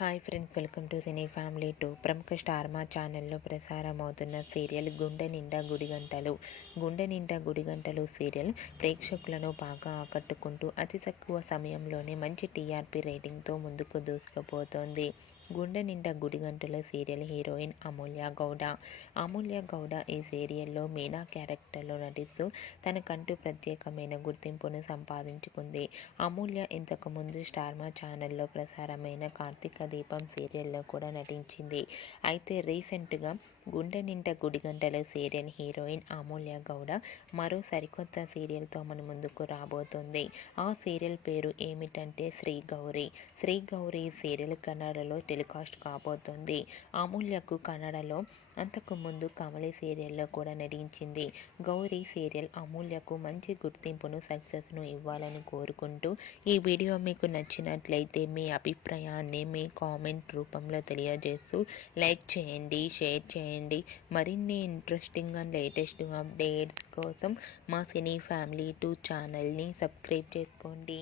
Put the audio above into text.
Hi friends, welcome to cine family 2. ప్రముఖ star మా ఛానల్లో ప్రసారమవుతున్న సీరియల్ గుండె నిండా గుడిగంటలు. గుండె నిండా గుడిగంటలు సీరియల్ ప్రేక్షకులను బాగా ఆకట్టుకుంటూ అతి తక్కువ సమయంలోనే మంచి టీఆర్పీ రేటింగ్తో ముందుకు దూసుకుపోతోంది. గుండె నిండా గుడిగంటల సీరియల్ హీరోయిన్ అమూల్య గౌడ. అమూల్య గౌడ ఈ సీరియల్లో మీనా క్యారెక్టర్లో నటిస్తూ తనకంటూ ప్రత్యేకమైన గుర్తింపును సంపాదించుకుంది. అమూల్య ఇంతకుముందు స్టార్ మా ఛానల్లో ప్రసారమైన కార్తీక దీపం సీరియల్లో కూడా నటించింది. అయితే రీసెంట్గా గుండె నిండా గుడిగంటల సీరియల్ హీరోయిన్ అమూల్య గౌడ మరో సరికొత్త సీరియల్తో మన ముందుకు రాబోతోంది. ఆ సీరియల్ పేరు ఏమిటంటే శ్రీ గౌరీ. శ్రీ గౌరీ సీరియల్ కన్నడలో టెలికాస్ట్ కాబోతోంది. అమూల్యకు కన్నడలో అంతకుముందు కమలి సీరియల్లో కూడా నటించింది. గౌరీ సీరియల్ అమూల్యకు మంచి గుర్తింపును, సక్సెస్ను ఇవ్వాలని కోరుకుంటూ ఈ వీడియో మీకు నచ్చినట్లయితే మీ అభిప్రాయాన్ని మీ కామెంట్ రూపంలో తెలియజేస్తూ లైక్ చేయండి, షేర్ చేయండి. మరిన్ని ఇంట్రెస్టింగ్ అండ్ లేటెస్ట్ అప్డేట్స్ కోసం మా సినీ ఫ్యామిలీ 2 ఛానల్ని సబ్స్క్రైబ్ చేసుకోండి.